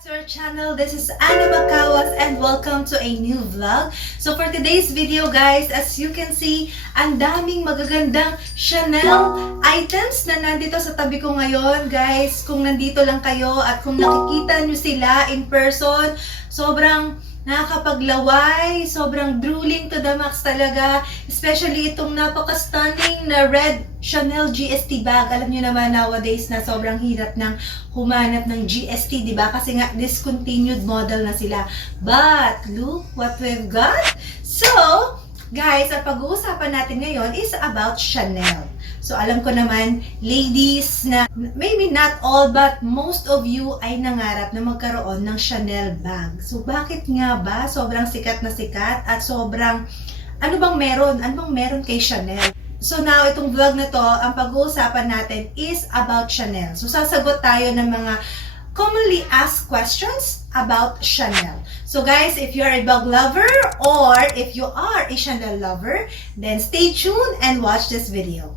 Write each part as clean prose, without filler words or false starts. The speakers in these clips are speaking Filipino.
To our channel. This is Magkawas and welcome to a new vlog. So for today's video guys, as you can see, ang daming magagandang Chanel items na nandito sa tabi ko ngayon guys. Kung nandito lang kayo at kung nakikita nyo sila in person, sobrang nakakapaglaway, sobrang drooling to the max talaga. Especially itong napaka-stunning na red Chanel GST bag. Alam nyo naman nowadays na sobrang hirap ng humanap ng GST, di ba? Kasi nga discontinued model na sila. But look what we've got. So, guys, ang pag-uusapan natin ngayon is about Chanel. So, alam ko naman, ladies, na maybe not all, but most of you ay nangarap na magkaroon ng Chanel bag. So, bakit nga ba? Sobrang sikat na sikat at sobrang, ano bang meron? Ano bang meron kay Chanel? So, now, itong vlog na to, ang pag-uusapan natin is about Chanel. So, sasagot tayo ng mga commonly asked questions about Chanel. So guys, if you're a bag lover or if you are a Chanel lover, then stay tuned and watch this video.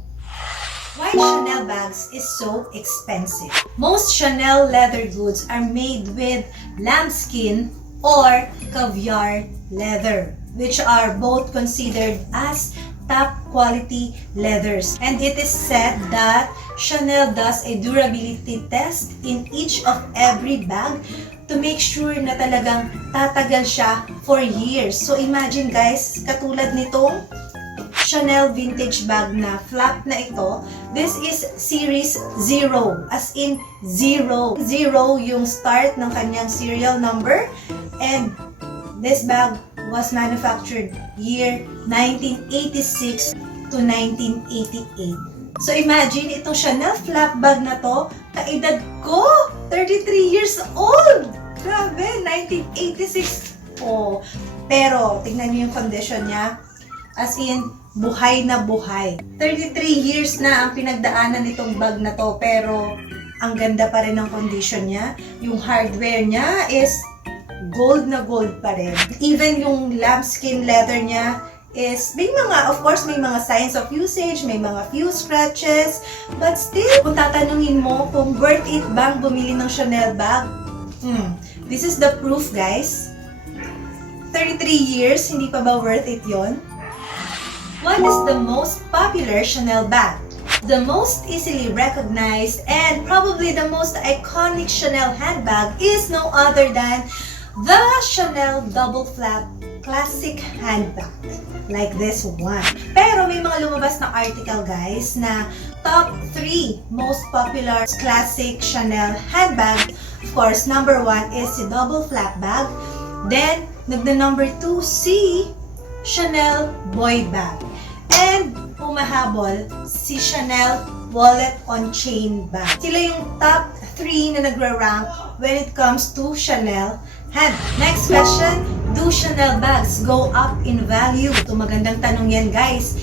Why Chanel bags is so expensive? Most Chanel leather goods are made with lambskin or caviar leather, which are both considered as top quality leathers. And it is said that Chanel does a durability test in each of every bag to make sure na talagang tatagal siya for years. So imagine guys, katulad nitong Chanel vintage bag na flap na ito, this is series 0, as in 0. 0 yung start ng kanyang serial number, and this bag was manufactured year 1986 to 1988. So imagine, itong Chanel flap bag na to, kaedad ko, 33 years old! Grabe, 1986. Oh, pero, tingnan niyo yung condition niya. As in, buhay na buhay. 33 years na ang pinagdaanan nitong bag na to, pero ang ganda pa rin ng condition niya. Yung hardware niya is gold na gold pa rin. Even yung lambskin leather niya is, may mga, of course, may mga signs of usage, may mga few scratches, but still, kung tatanungin mo kung worth it bang bumili ng Chanel bag, this is the proof, guys. 33 years, hindi pa ba worth it yon? What is the most popular Chanel bag? The most easily recognized and probably the most iconic Chanel handbag is no other than the Chanel double flap classic handbag, like this one. Pero may mga lumabas na article guys na top 3 most popular classic Chanel handbag. Of course, number 1 is the double flap bag. Then, number 2, si Chanel boy bag. And umahabol si Chanel wallet on chain bag. Sila yung top 3 na nagra-rank when it comes to Chanel hand. Next question, do Chanel bags go up in value? Ito magandang tanong yan guys.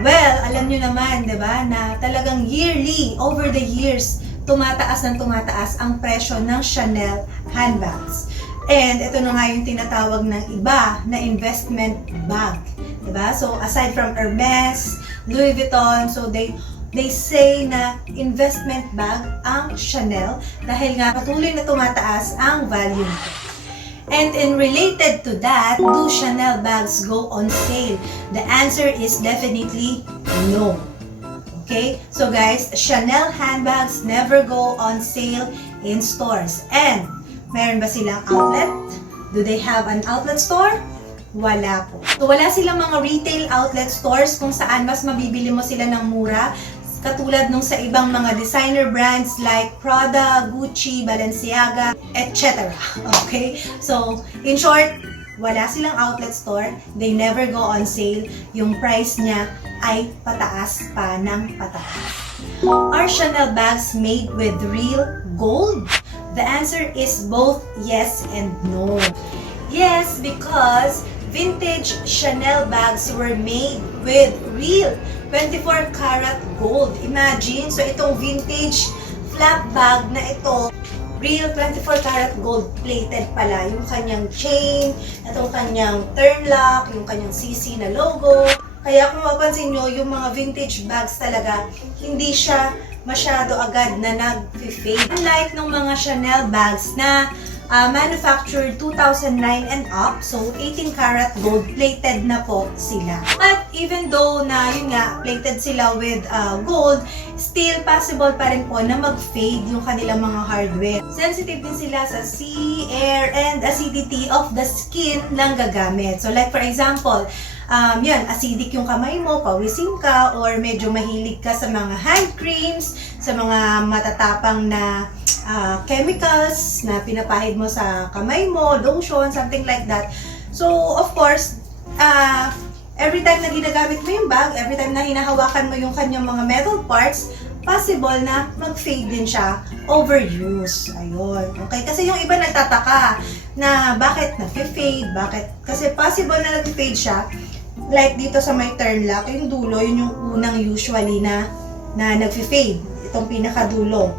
Well, alam nyo naman, di ba, na talagang yearly, over the years, tumataas ng tumataas ang presyo ng Chanel handbags. And ito na nga yung tinatawag ng iba na investment bag. Diba? So, aside from Hermes, Louis Vuitton, so they say na investment bag ang Chanel dahil nga patuloy na tumataas ang value nito. And in related to that, do Chanel bags go on sale? The answer is definitely no. Okay? So guys, Chanel handbags never go on sale in stores. And meron ba silang outlet? Do they have an outlet store? Wala po. So wala silang mga retail outlet stores kung saan mas mabibili mo sila ng mura. Katulad nung sa ibang mga designer brands like Prada, Gucci, Balenciaga, etc. Okay? So, in short, wala silang outlet store. They never go on sale. Yung price niya ay pataas pa ng pataas. Are Chanel bags made with real gold? The answer is both yes and no. Yes, because vintage Chanel bags were made with real 24 karat gold. Imagine, so itong vintage flap bag na ito, real 24 karat gold plated pala. Yung kanyang chain, itong kanyang turn lock, yung kanyang CC na logo. Kaya kung mapansin nyo, yung mga vintage bags talaga, hindi siya masyado agad na nag-fade. Unlike ng mga Chanel bags na manufactured 2009 and up. So, 18 karat gold plated na po sila. But even though na yun nga, plated sila with gold, still possible pa rin po na mag-fade yung kanilang mga hardware. Sensitive din sila sa sea, air, and acidity of the skin ng gagamit. So, like for example, yan, acidic yung kamay mo, pawisin ka, or medyo mahilig ka sa mga hand creams, sa mga matatapang na chemicals na pinapahid mo sa kamay mo, lotion, something like that. So, of course, every time na ginagamit mo yung bag, every time na hinahawakan mo yung kanyang mga metal parts, possible na mag-fade din siya, overuse. Ayun. Okay? Kasi yung iba nagtataka na bakit na-fade, bakit? Kasi possible na nag-fade siya. Like dito sa may turn lock, yung dulo, yun yung unang usually na nag-fade. Itong pinakadulo.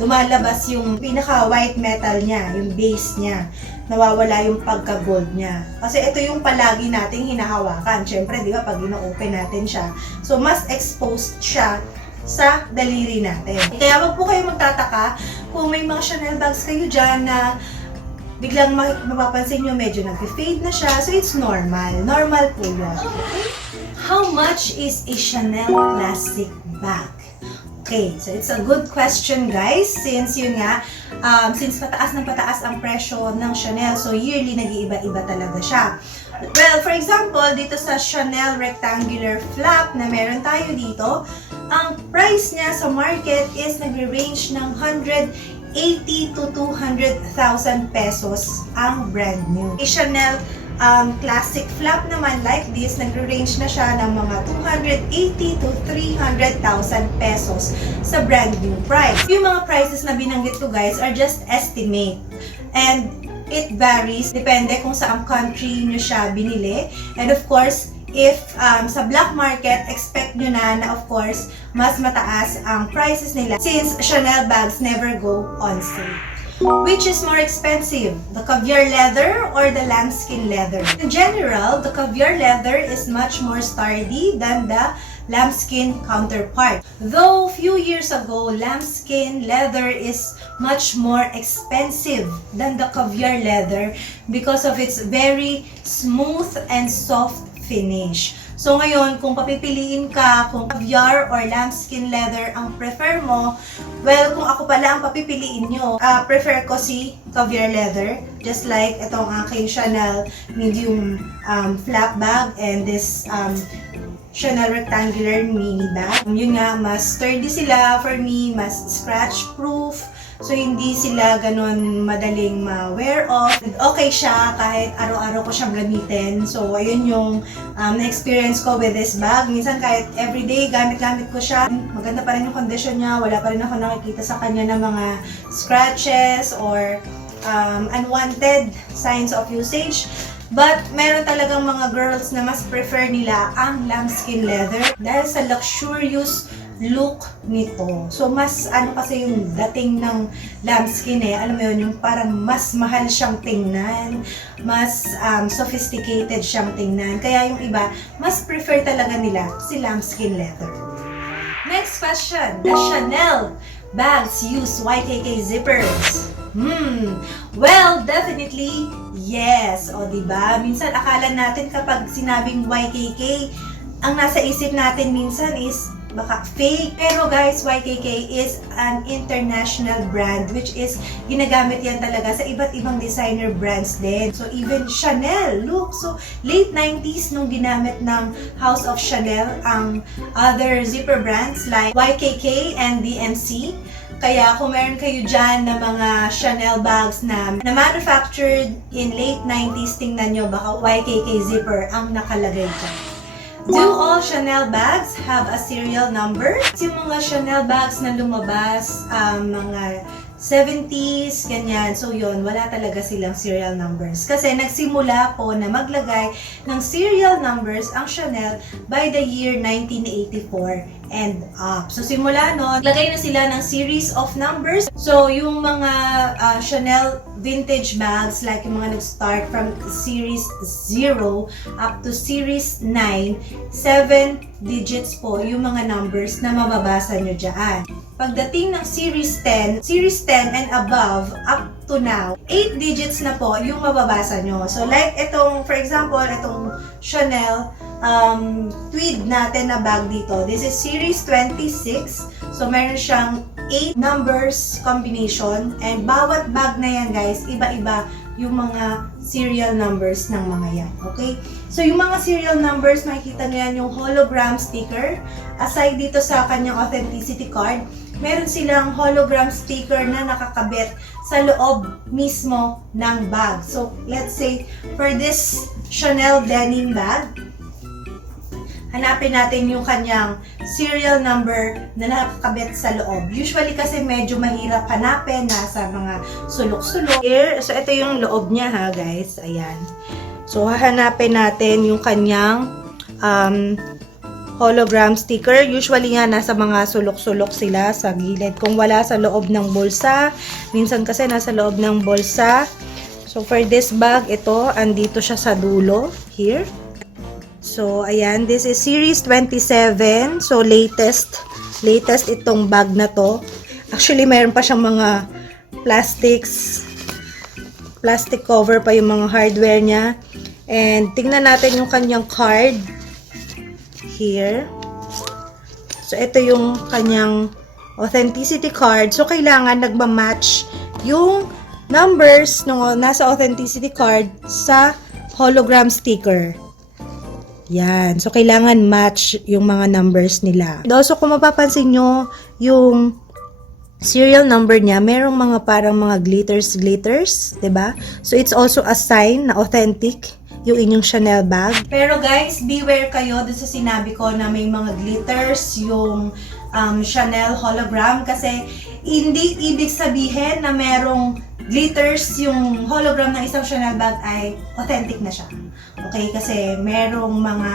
Lumalabas yung pinaka-white metal niya, yung base niya. Nawawala yung pagka-gold niya. Kasi ito yung palagi nating hinahawakan. Siyempre, di ba, pag ina-open natin siya. So, mas exposed siya sa daliri natin. Kaya wag po kayo magtataka kung may mga Chanel bags kayo dyan na biglang mapapansin nyo medyo nag-fade na siya. So, it's normal. Normal po yun. How much is a Chanel plastic bag? Okay, so it's a good question, guys. Since yun nga, since pataas ng pataas ang presyo ng Chanel, so yearly nag-iiba-iba talaga siya. Well, for example, dito sa Chanel rectangular flap na meron tayo dito, ang price niya sa market is nagre-range ng 180 to 200,000 pesos ang brand new. A Chanel classic flap naman like this, nagre-range na siya ng mga 280 to 300,000 pesos sa brand new price. Yung mga prices na binanggit ko, guys, are just estimate. And it varies, depende kung saang country nyo siya binili. And of course, if sa black market, expect nyo na of course, mas mataas ang prices nila since Chanel bags never go on sale. Which is more expensive, the caviar leather or the lambskin leather? In general, the caviar leather is much more sturdy than the lambskin counterpart. Though few years ago, lambskin leather is much more expensive than the caviar leather because of its very smooth and soft finish. So ngayon, kung papipiliin ka kung caviar or lambskin leather ang prefer mo, well, kung ako pala ang papipiliin nyo, prefer ko si caviar leather. Just like itong aking Chanel medium flap bag and this Chanel rectangular mini bag. Yun nga, mas sturdy sila for me, mas scratch proof. So, hindi sila ganun madaling ma-wear off. Okay siya kahit araw-araw ko siyang gamitin. So, ayun yung na-experience ko with this bag. Minsan kahit everyday, gamit-gamit ko siya. Maganda pa rin yung condition niya. Wala pa rin ako nakikita sa kanya ng mga scratches or unwanted signs of usage. But, meron talagang mga girls na mas prefer nila ang lambskin leather dahil sa luxurious look nito. So, mas kasi yung dating ng lambskin alam mo yun, yung parang mas mahal siyang tingnan, mas sophisticated siyang tingnan. Kaya yung iba, mas prefer talaga nila si lambskin leather. Next question, the Chanel bags use YKK zippers? Well, definitely, yes. O, diba? Minsan, akala natin kapag sinabing YKK, ang nasa isip natin minsan is baka fake. Pero guys, YKK is an international brand which is ginagamit yan talaga sa iba't ibang designer brands din. So even Chanel, look, so late 90s nung ginamit ng House of Chanel ang other zipper brands like YKK and DMC. Kaya kung meron kayo dyan na mga Chanel bags na manufactured in late 90s, tingnan nyo baka YKK zipper ang nakalagay dyan. Do all Chanel bags have a serial number? Yung mga Chanel bags na lumabas, mga 70s, ganyan. So yun, wala talaga silang serial numbers. Kasi nagsimula po na maglagay ng serial numbers ang Chanel by the year 1984 and up. So simula noon, lagay na sila ng series of numbers. So yung mga Chanel vintage bags, like yung mga nag-start from series 0 up to series 9, 7 digits po yung mga numbers na mababasa nyo dyan. Pagdating ng series 10 and above, up to now, 8 digits na po yung mababasa nyo. So like itong, for example, itong Chanel tweed natin na bag dito. This is series 26. So meron siyang 8 numbers combination. And bawat bag na yan guys, iba-iba yung mga serial numbers ng mga yan. Okay? So yung mga serial numbers, makikita nyo yan yung hologram sticker. Aside dito sa kanyang authenticity card, meron silang hologram sticker na nakakabit sa loob mismo ng bag. So, let's say, for this Chanel denim bag, hanapin natin yung kanyang serial number na nakakabit sa loob. Usually kasi medyo mahirap hanapin, nasa mga sulok-sulok. Here, so ito yung loob niya ha guys, ayan. So, hahanapin natin yung kanyang hologram sticker. Usually nga nasa mga sulok-sulok sila sa gilid. Kung wala sa loob ng bulsa, minsan kasi nasa loob ng bulsa. So for this bag, ito, andito siya sa dulo, here. So ayan, this is series 27. So latest itong bag na to. Actually, mayroon pa siyang mga plastic cover pa yung mga hardware niya. And tingnan natin yung kanyang card. Here. So, ito yung kanyang authenticity card. So, kailangan nagmamatch yung numbers ng nasa authenticity card sa hologram sticker. Yan. So, kailangan match yung mga numbers nila. And also, kung mapapansin nyo, yung serial number niya, merong mga parang mga glitters, diba? So, it's also a sign na authentic yung inyong Chanel bag. Pero guys, beware kayo dun sa sinabi ko na may mga glitters yung Chanel hologram kasi hindi ibig sabihin na merong glitters yung hologram ng isang Chanel bag ay authentic na siya. Okay? Kasi merong mga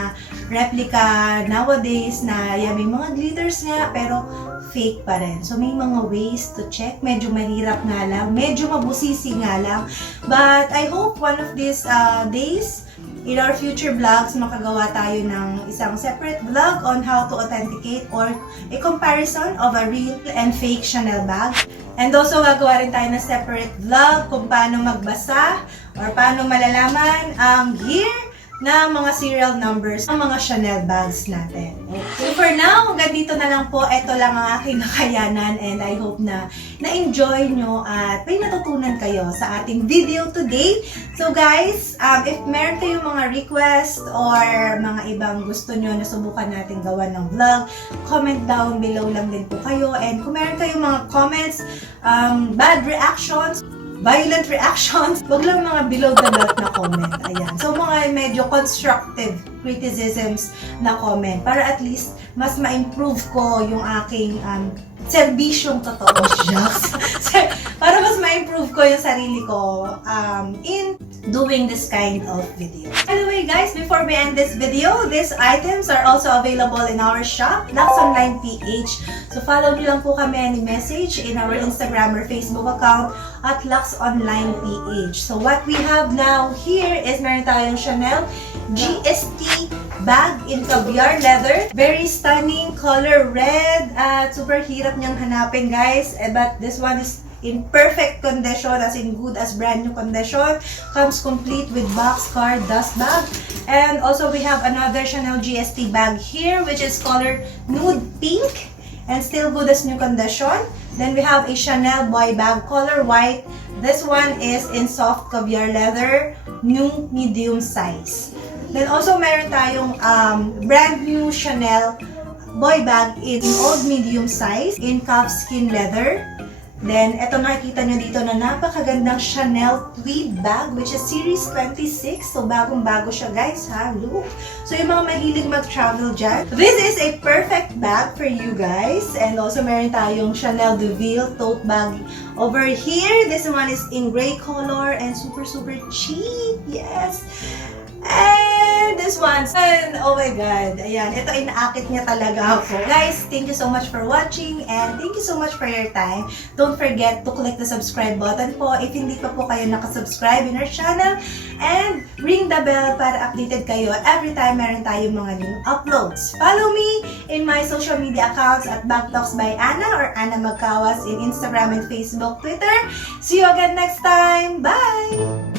replica nowadays na yan, may mga glitters nga pero fake pa rin. So, may mga ways to check. Medyo mahirap nga lang. Medyo mabusisi nga lang. But, I hope one of these days, in our future vlogs, makagawa tayo ng isang separate vlog on how to authenticate or a comparison of a real and fake Chanel bag. And also, gagawa rin tayo ng separate vlog kung paano magbasa or paano malalaman ang year na mga serial numbers ng mga Chanel bags natin. Okay. So for now, hanggang dito na lang po. Ito lang ang aking nakayanan and I hope na na-enjoy nyo at may natutunan kayo sa ating video today. So guys, if meron kayong mga request or mga ibang gusto nyo na subukan natin gawa ng vlog, comment down below lang din po kayo. And kung meron kayong mga comments, bad reactions, violent reactions, wag lang mga below the belt na comment. Ayan. So, mga medyo constructive criticisms na comment para at least mas ma-improve ko yung aking serbisyong totoo. Para mas ma-improve ko yung sarili ko in doing this kind of video. By the way guys, before we end this video, these items are also available in our shop, Lux Online PH. So follow nyo lang po kami any message in our Instagram or Facebook account at Lux Online PH. So what we have now here is meron tayong Chanel GST bag in caviar leather. Very stunning color red at super hirap niyang hanapin guys. But this one is in perfect condition, as in good as brand new condition. Comes complete with box, card, dust bag. And also we have another Chanel GST bag here which is colored nude pink and still good as new condition. Then we have a Chanel boy bag color white. This one is in soft caviar leather, new medium size. Then also meron tayong brand new Chanel boy bag in old medium size in calfskin leather. Then, eto nakikita nyo dito na napakagandang Chanel tweed bag which is series 26. So, bagong-bago siya guys ha. Look. So, yung mga mahilig mag-travel dyan. This is a perfect bag for you guys. And also, meron tayong Chanel Deville tote bag over here. This one is in gray color and super cheap. Yes. And And this one, and oh my God, ayan, ito inaakit niya talaga ako. Guys, thank you so much for watching and thank you so much for your time. Don't forget to click the subscribe button po if hindi pa po kayo nakasubscribe in our channel and ring the bell para updated kayo every time meron tayong mga new uploads. Follow me in my social media accounts at Magtalks by Anna or Anna Magkawas in Instagram and Facebook, Twitter. See you again next time. Bye!